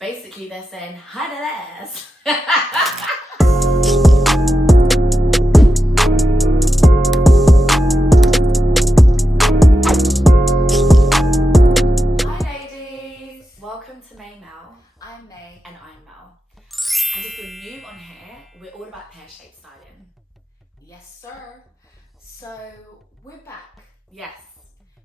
Basically, they're saying, hi there. Hi ladies, welcome to May Mel. I'm May and I'm Mel. And if you're new on here, we're all about pear-shaped styling. Yes, sir. So we're back. Yes.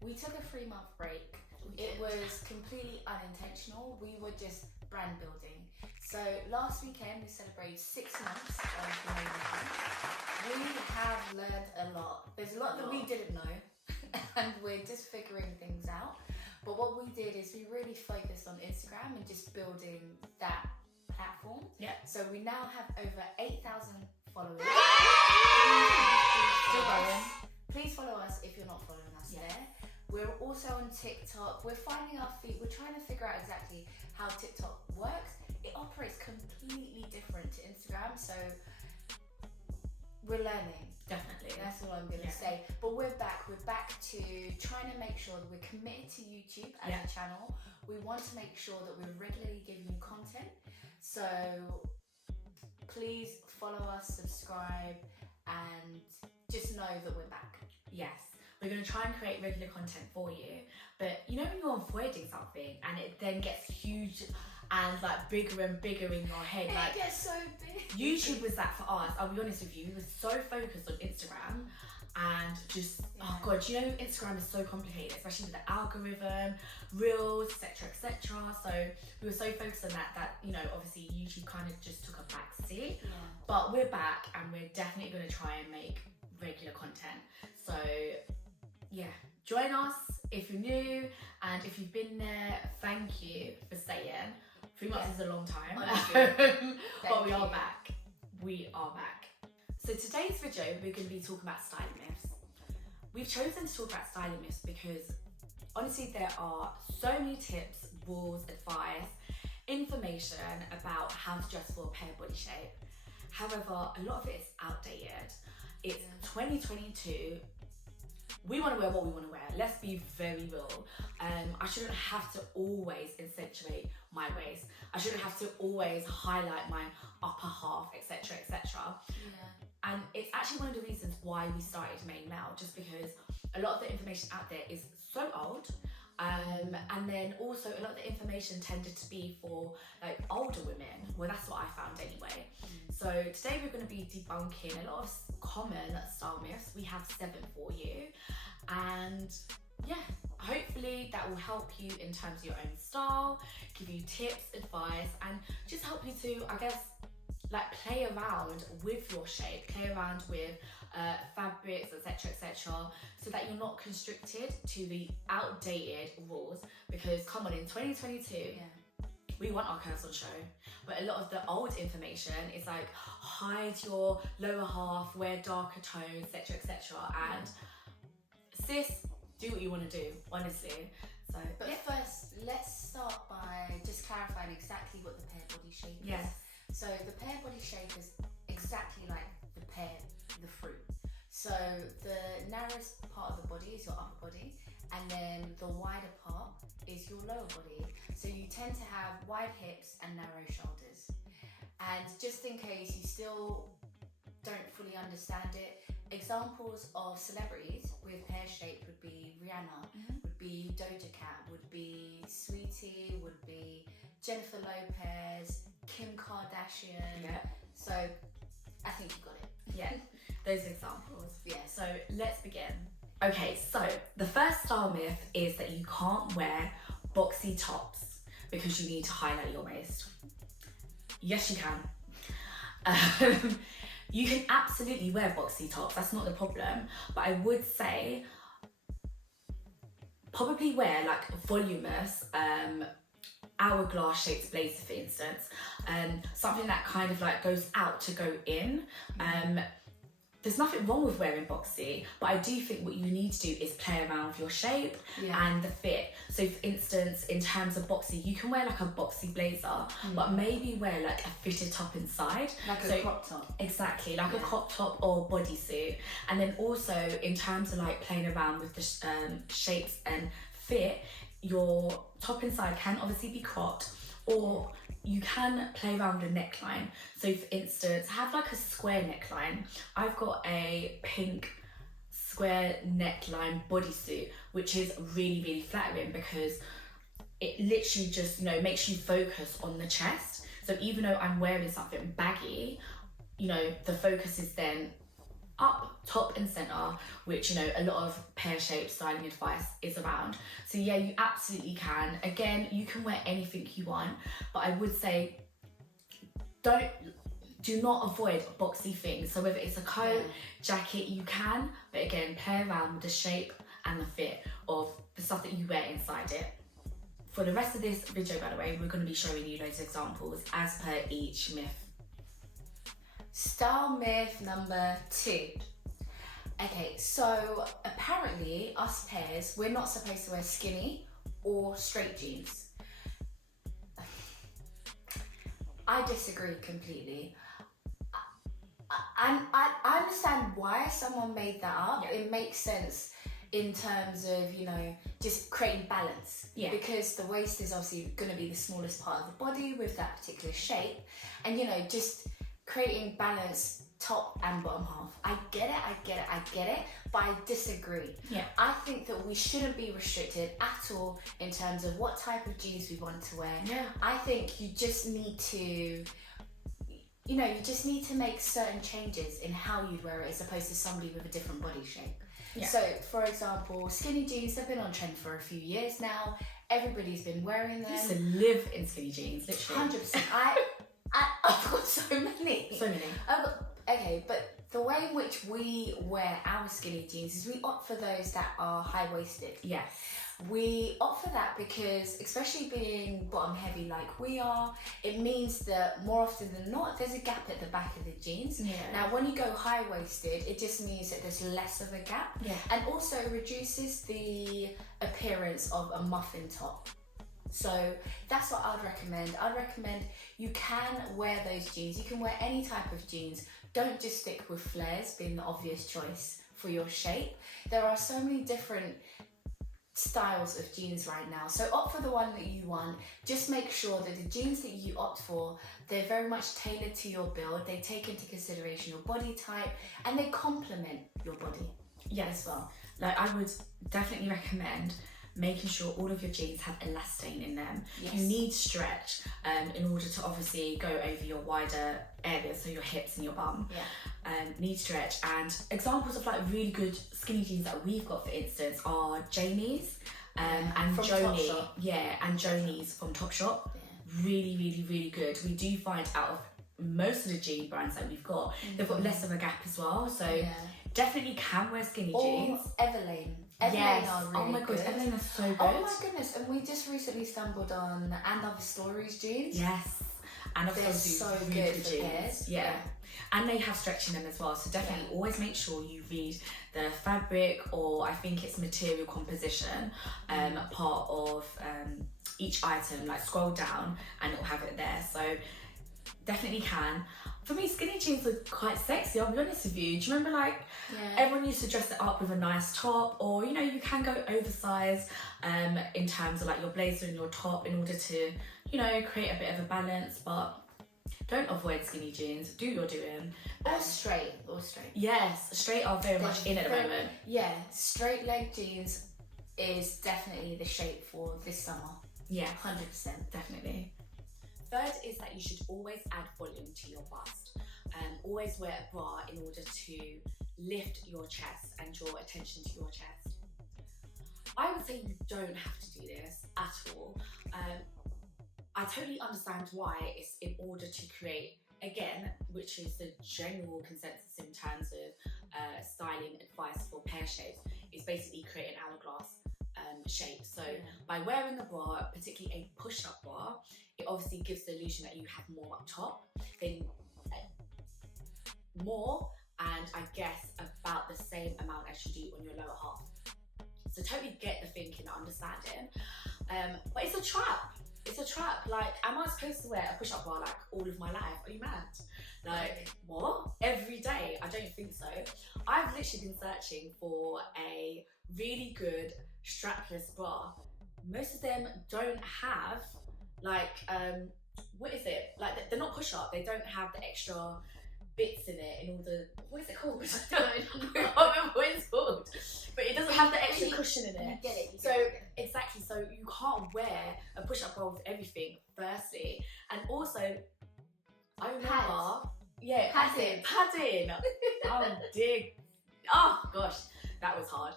We took a 3-month break. It was completely unintentional. We were just brand building. So last weekend we celebrated 6 months of the maymelindam. We have learned a lot. There's a lot that we didn't know, and we're just figuring things out. But what we did is we really focused on Instagram and just building that platform. Yeah. So we now have over 8,000 followers. Still growing. Please follow us if you're not following us there. We're also on TikTok. We're finding our feet. We're trying to figure out exactly how TikTok works. It operates completely different to Instagram, so we're learning. Definitely. That's all I'm going to say. But we're back. We're back to trying to make sure that we're committed to YouTube as a channel. We want to make sure that we're regularly giving you content. So please follow us, subscribe, and just know that we're back. Yes. We're going to try and create regular content for you. But you know when you're avoiding something and it then gets huge and like bigger and bigger in your head? It gets so big. YouTube was that for us. I'll be honest with you. We were so focused on Instagram and just, oh God, you know Instagram is so complicated, especially with the algorithm, reels, etc., etc. So we were so focused on that, you know, obviously YouTube kind of just took a back seat. Yeah. But we're back and we're definitely going to try and make regular content. So yeah, join us if you're new, and if you've been there, thank you for staying. 3 months is a long time. But we are back. We are back. So today's video, we're going to be talking about styling myths. We've chosen to talk about styling myths because honestly there are so many tips, rules, advice, information about how to dress for a pear body shape. However, a lot of it is outdated. It's 2022. We want to wear what we want to wear. Let's be very real. I shouldn't have to always accentuate my waist. I shouldn't have to always highlight my upper half, etc., etc. Yeah. And it's actually one of the reasons why we started May Mel, just because a lot of the information out there is so old. And then also a lot of the information tended to be for like older women. Well, that's what I found anyway. So today we're going to be debunking a lot of common style myths. We have 7 for you, and yeah, hopefully that will help you in terms of your own style, give you tips, advice, and just help you to, I guess, like play around with your shape, play around with fabrics, etc., etc., so that you're not constricted to the outdated rules. Because come on, in 2022, we want our curves on show, but a lot of the old information is like hide your lower half, wear darker tones, etc., etc. And sis, do what you want to do, honestly. So, but first, let's start by just clarifying exactly what the pear body shape is. Yes. So the pear body shape is exactly like the pear, the fruit. So the narrowest part of the body is your upper body, and then the wider part is your lower body. So you tend to have wide hips and narrow shoulders. And just in case you still don't fully understand it, examples of celebrities with pear shape would be Rihanna, would be Doja Cat, would be Sweetie, would be Jennifer Lopez, Kim Kardashian. Yeah. So I think you got it. Yeah, those examples. Yeah. So let's begin. Okay, so the first style myth is that you can't wear boxy tops because you need to highlight your waist. Yes, you can. You can absolutely wear boxy tops, that's not the problem, but I would say probably wear like voluminous hourglass shaped blazer, for instance, something that kind of like goes out to go in. There's nothing wrong with wearing boxy, but I do think what you need to do is play around with your shape and the fit. So for instance, in terms of boxy, you can wear like a boxy blazer, but maybe wear like a fitted top inside. Like a crop top. Exactly, like a crop top or bodysuit. And then also in terms of like playing around with the shapes and fit, your top inside can obviously be cropped, Or you can play around with a neckline. So for instance, have like a square neckline. I've got a pink square neckline bodysuit, which is really, really flattering because it literally just, you know, makes you focus on the chest. So even though I'm wearing something baggy, you know, the focus is then up, top and center, which, you know, a lot of pear-shaped styling advice is around. So yeah, you absolutely can. Again, you can wear anything you want, but I would say do not avoid boxy things. So whether it's a coat, jacket, you can, but again, play around with the shape and the fit of the stuff that you wear inside it. For the rest of this video, by the way, we're going to be showing you loads of examples as per each myth. Style myth number 2. Okay, so apparently us pears, we're not supposed to wear skinny or straight jeans. I disagree completely. I understand why someone made that up. Yeah. It makes sense in terms of, you know, just creating balance. Yeah. Because the waist is obviously going to be the smallest part of the body with that particular shape. And, you know, just creating balance top and bottom half. I get it, but I disagree. Yeah. I think that we shouldn't be restricted at all in terms of what type of jeans we want to wear. Yeah. I think you just need to, you know, you just need to make certain changes in how you wear it as opposed to somebody with a different body shape. Yeah. So, for example, skinny jeans, they've been on trend for a few years now. Everybody's been wearing them. I used to live in skinny jeans, literally. 100%. I've got so many. So many. Okay, but the way in which we wear our skinny jeans is we opt for those that are high-waisted. Yes. We opt for that because, especially being bottom heavy like we are, it means that more often than not, there's a gap at the back of the jeans. Yeah. Now, when you go high-waisted, it just means that there's less of a gap. Yeah. And also reduces the appearance of a muffin top. So that's what I'd recommend. I'd recommend you can wear those jeans. You can wear any type of jeans. Don't just stick with flares being the obvious choice for your shape. There are so many different styles of jeans right now. So opt for the one that you want. Just make sure that the jeans that you opt for, they're very much tailored to your build. They take into consideration your body type and they complement your body. Yes. As well. Like, I would definitely recommend making sure all of your jeans have elastane in them. Yes. You need stretch in order to obviously go over your wider areas, so your hips and your bum. Yeah. Need stretch. And examples of like really good skinny jeans that we've got, for instance, are Jamie's and From Joni. Topshop. Yeah, and Joni's from Topshop. Yeah. Really, really, really good. We do find out of most of the jean brands that we've got, they've got less of a gap as well. So definitely can wear skinny jeans. Everlane. Everlane Yes. are really Oh my good. god, Everlane are so good. Oh my goodness, and we just recently stumbled on And Other Stories jeans. Yes. And They're so really good for jeans. pairs. Yeah. And they have stretch in them as well. So definitely always make sure you read the fabric, or I think it's material composition, part of each item. Like scroll down and it'll have it there. So definitely can. For me, skinny jeans are quite sexy, I'll be honest with you. Do you remember like everyone used to dress it up with a nice top, or you know, you can go oversized in terms of like your blazer and your top in order to, you know, create a bit of a balance, but don't avoid skinny jeans. Do your doing. Or straight. Yes, straight are very much in at the moment. Yeah, straight leg jeans is definitely the shape for this summer. Yeah, 100%. definitely. Third is that you should always add volume to your bust. Always wear a bra in order to lift your chest and draw attention to your chest. I would say you don't have to do this at all. I totally understand why it's in order to create, again, which is the general consensus in terms of styling advice for pear shapes, is basically create an hourglass shape. So by wearing a bra, particularly a push-up bra, it obviously gives the illusion that you have more up top, then more, and I guess about the same amount as you do on your lower half. So totally get the thinking, understanding, but it's a trap. It's a trap. Like, am I supposed to wear a push-up bra like all of my life? Are you mad? Like, what? Every day? I don't think so. I've literally been searching for a really good strapless bra. Most of them don't have like what is it? Like they're not push up. They don't have the extra bits in it in all the, what is it called? I can't remember what it's called. But it doesn't have the extra cushion in You it. get it. So exactly, so you can't wear a push-up bra with everything, firstly. And also, I remember, padding. Oh dear, oh gosh, that was hard.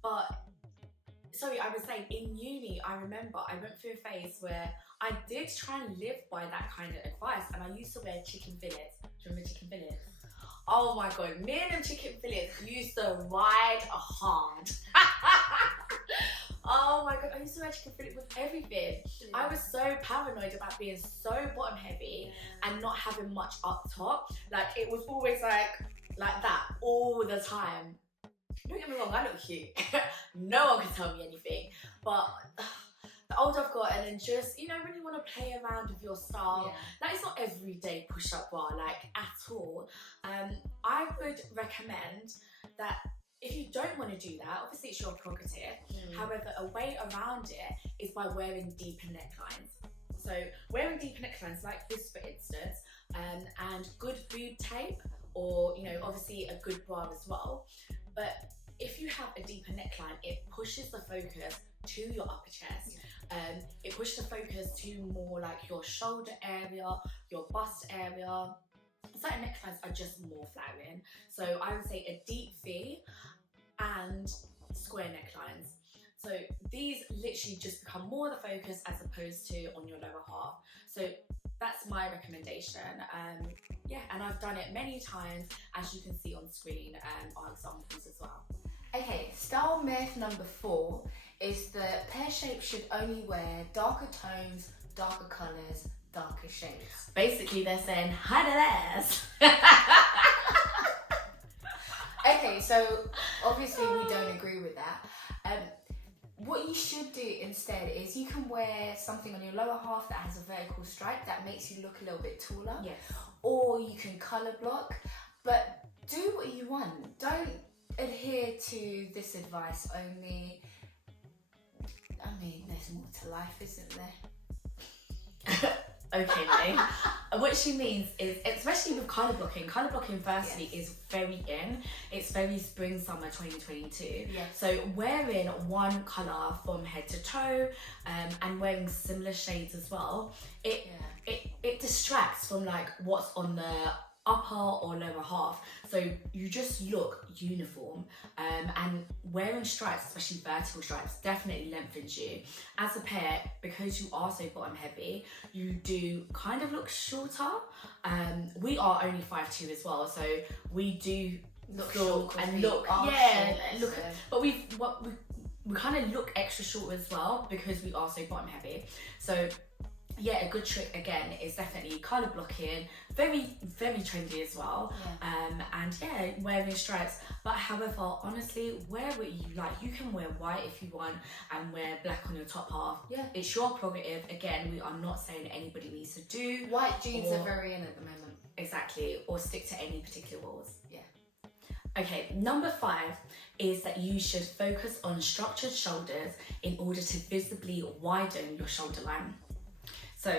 But sorry, I was saying, in uni, I remember I went through a phase where I did try and live by that kind of advice, and I used to wear chicken fillets. Do you remember chicken fillets? Oh my god, me and them chicken fillets used to ride hard. Oh my god, I used to wear chicken fillets with everything. I was so paranoid about being so bottom heavy and not having much up top. Like, it was always like that all the time. Don't get me wrong, I look cute. No one can tell me anything. But the older I've got, and then just, you know, when you want to play around with your style, like, it's not everyday push-up bar, like, at all. I would recommend that if you don't want to do that, obviously it's your prerogative. However, a way around it is by wearing deeper necklines. So wearing deeper necklines like this, for instance, and good boob tape, or, you know, obviously a good bra as well. But if you have a deeper neckline, it pushes the focus to your upper chest. It pushes the focus to more like your shoulder area, your bust area. Certain necklines are just more flattering. So I would say a deep V and square necklines. So these literally just become more the focus as opposed to on your lower half. So that's my recommendation. And I've done it many times, as you can see on screen, are examples as well. Okay, style myth number 4 is that pear-shaped should only wear darker tones, darker colours, darker shapes. Basically, they're saying, hide ass. Okay, so obviously we don't agree with that. What you should do instead is you can wear something on your lower half that has a vertical stripe that makes you look a little bit taller. Yes. Or you can colour block, but do what you want. Don't adhere to this advice only. I mean, there's more to life, isn't there? Okay, May. What she means is, especially with colour blocking firstly is very in. It's very spring summer 2022. Yes. So wearing one colour from head to toe, and wearing similar shades as well, it distracts from like what's on the upper or lower half, so you just look uniform. And wearing stripes, especially vertical stripes, definitely lengthens you. As a pair, because you are so bottom heavy, you do kind of look shorter. We are only 5'2" as well, so we do Look short short and look short, but we kind of look extra short as well because we are so bottom heavy. So yeah, a good trick again is definitely colour blocking, very, very trendy as well. And yeah, wearing stripes. But however, honestly, wear what you like. You can wear white if you want and wear black on your top half. Yeah. It's your prerogative. Again, we are not saying anybody needs to do. White jeans are very in at the moment. Exactly, or stick to any particular rules. Yeah. Okay, number 5 is that you should focus on structured shoulders in order to visibly widen your shoulder line. So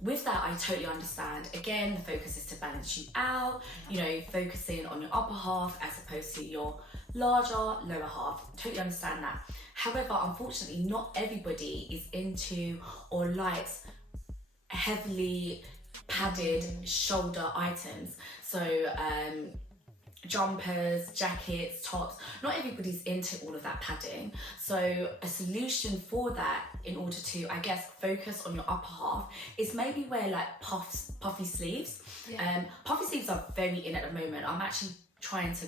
with that, I totally understand. Again, the focus is to balance you out, you know, focusing on your upper half as opposed to your larger lower half. Totally understand that. However, unfortunately, not everybody is into or likes heavily padded shoulder items. So jumpers, jackets, tops, not everybody's into all of that padding. So a solution for that, in order to, I guess, focus on your upper half, is maybe wear like puffy sleeves. Puffy sleeves are very in at the moment. I'm actually trying to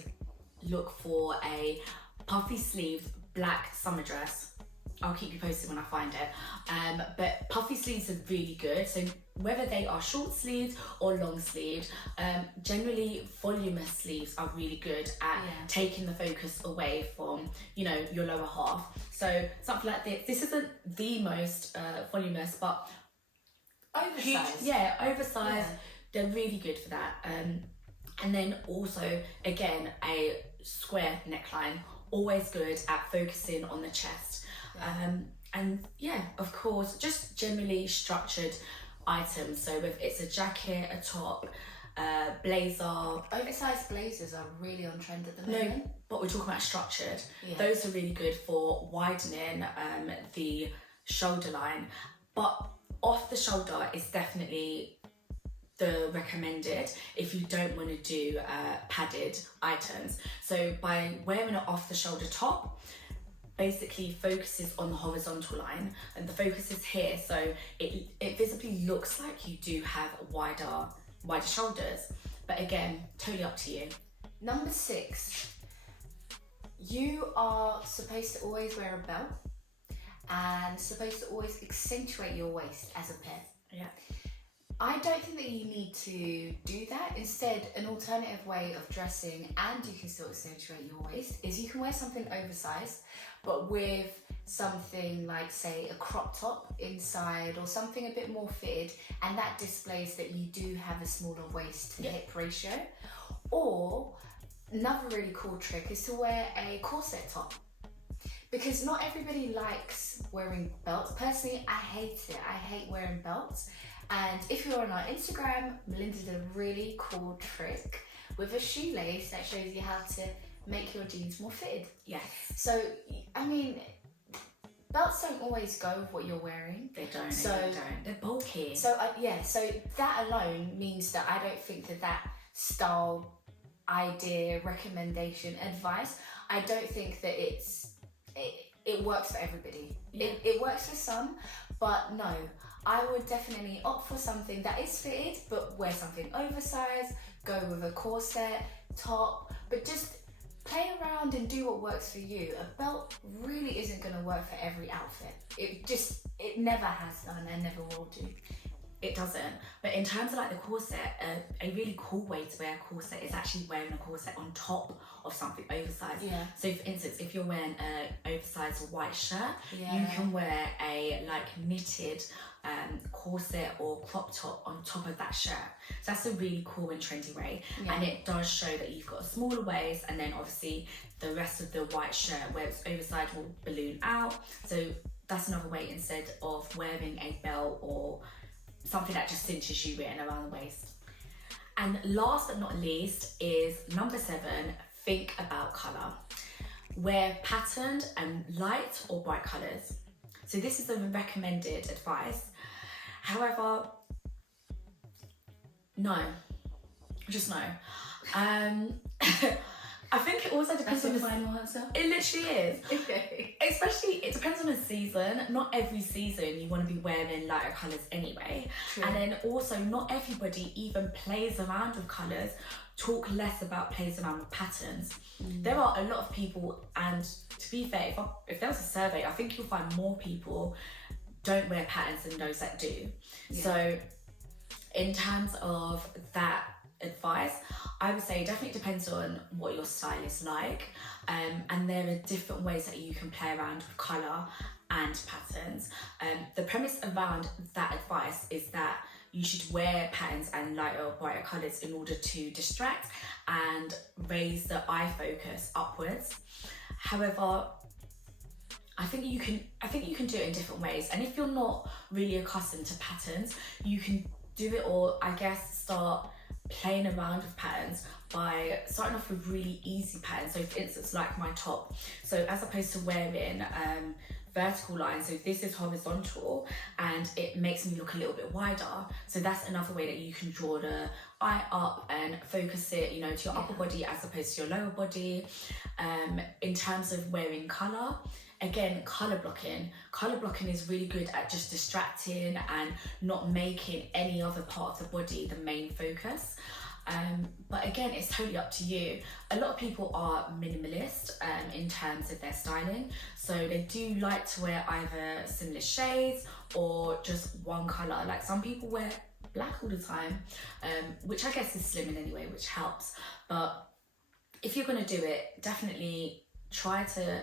look for a puffy sleeve black summer dress. I'll keep you posted when I find it. But puffy sleeves are really good. So whether they are short sleeves or long sleeved, generally voluminous sleeves are really good at taking the focus away from, you know, your lower half. So something like this. This isn't the most voluminous, but oversized. Huge, oversized. They're really good for that. And then also, again, a square neckline, always good at focusing on the chest. And yeah, of course, just generally structured items. So if it's a jacket, a top, blazer. Oversized blazers are really on trend at the No, moment. but we're talking about structured. Yeah. Those are really good for widening the shoulder line. But off the shoulder is definitely the recommended if you don't want to do padded items. So by wearing an off the shoulder top, basically focuses on the horizontal line, and the focus is here, so it visibly looks like you do have wider shoulders, but again, totally up to you. Number 6, you are supposed to always wear a belt and supposed to always accentuate your waist as a pair. Yeah. I don't think that you need to do that. Instead, an alternative way of dressing, and you can still accentuate your waist, is you can wear something oversized, but with something like, say, a crop top inside or something a bit more fitted, and that displays that you do have a smaller waist to hip ratio. Or another really cool trick is to wear a corset top, because not everybody likes wearing belts. Personally, I hate it. I hate wearing belts. And if you're on our Instagram, Melinda did a really cool trick with a shoelace that shows you how to make your jeans more fitted. Yes. So, I mean, belts don't always go with what you're wearing. They don't. So, they don't. They're bulky. So, so that alone means that I don't think that style, idea, recommendation, advice, I don't think that it works for everybody. Yeah. It works for some, but no. I would definitely opt for something that is fitted, but wear something oversized, go with a corset, top, but just play around and do what works for you. A belt really isn't going to work for every outfit. It never has done and never will do. It doesn't. But in terms of like the corset, a really cool way to wear a corset is actually wearing a corset on top of something oversized. Yeah. So for instance, if you're wearing an oversized white shirt, Yeah. you can wear a like knitted corset or crop top on top of that shirt. So that's a really cool and trendy way. Yeah. And it does show that you've got a smaller waist, and then obviously the rest of the white shirt where it's oversized will balloon out. So that's another way, instead of wearing a belt or something that just cinches you in around the waist. And last but not least is number 7, think about colour. Wear patterned and light or bright colours. So this is a recommended advice. However, no, just no. I think it also depends on the final answer. It literally is. Okay. Especially, it depends on the season. Not every season you want to be wearing lighter colours anyway. True. And then also, not everybody even plays around with colours. Talk less about plays around with patterns. There are a lot of people, and to be fair, if there was a survey, I think you'll find more people don't wear patterns than those that do. Yeah. So in terms of that advice, I would say it definitely depends on what your style is like, and there are different ways that you can play around with colour and patterns. The premise around that advice is that you should wear patterns and lighter or brighter colours in order to distract and raise the eye focus upwards. However, I think you can do it in different ways, and if you're not really accustomed to patterns, you can do it, or I guess start playing around with patterns by starting off with really easy patterns. So for instance, like my top, so as opposed to wearing vertical lines, so this is horizontal and it makes me look a little bit wider, so that's another way that you can draw the eye up and focus it, you know, to your upper body as opposed to your lower body. In terms of wearing colour, again, colour blocking is really good at just distracting and not making any other part of the body the main focus. But again, it's totally up to you. A lot of people are minimalist in terms of their styling, so they do like to wear either similar shades or just one colour. Like some people wear black all the time, which I guess is slimming anyway, which helps. But if you're going to do it, definitely try to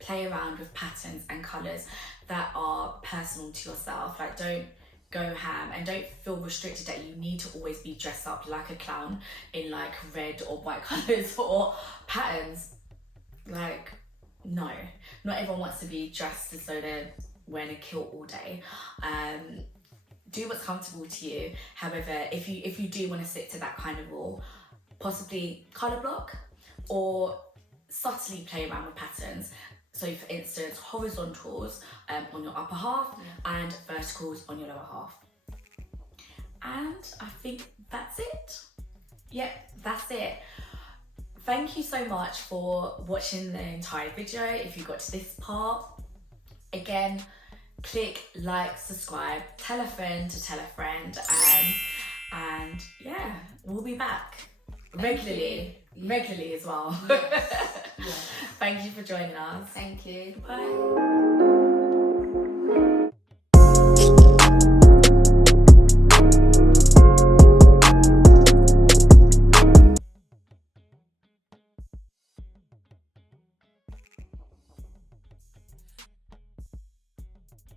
play around with patterns and colours that are personal to yourself. Like, don't go ham and don't feel restricted that you need to always be dressed up like a clown in like red or white colours or patterns. Like, no, not everyone wants to be dressed as though they're wearing a kilt all day. Do what's comfortable to you. However, if you do want to stick to that kind of rule, possibly colour block or subtly play around with patterns. So for instance, horizontals on your upper half and verticals on your lower half. And I think that's it. Yep, that's it. Thank you so much for watching the entire video. If you got to this part, again, click like, subscribe, tell a friend to tell a friend, and yeah, we'll be back regularly as well. Yes. Thank you for joining us. Thank you. Bye.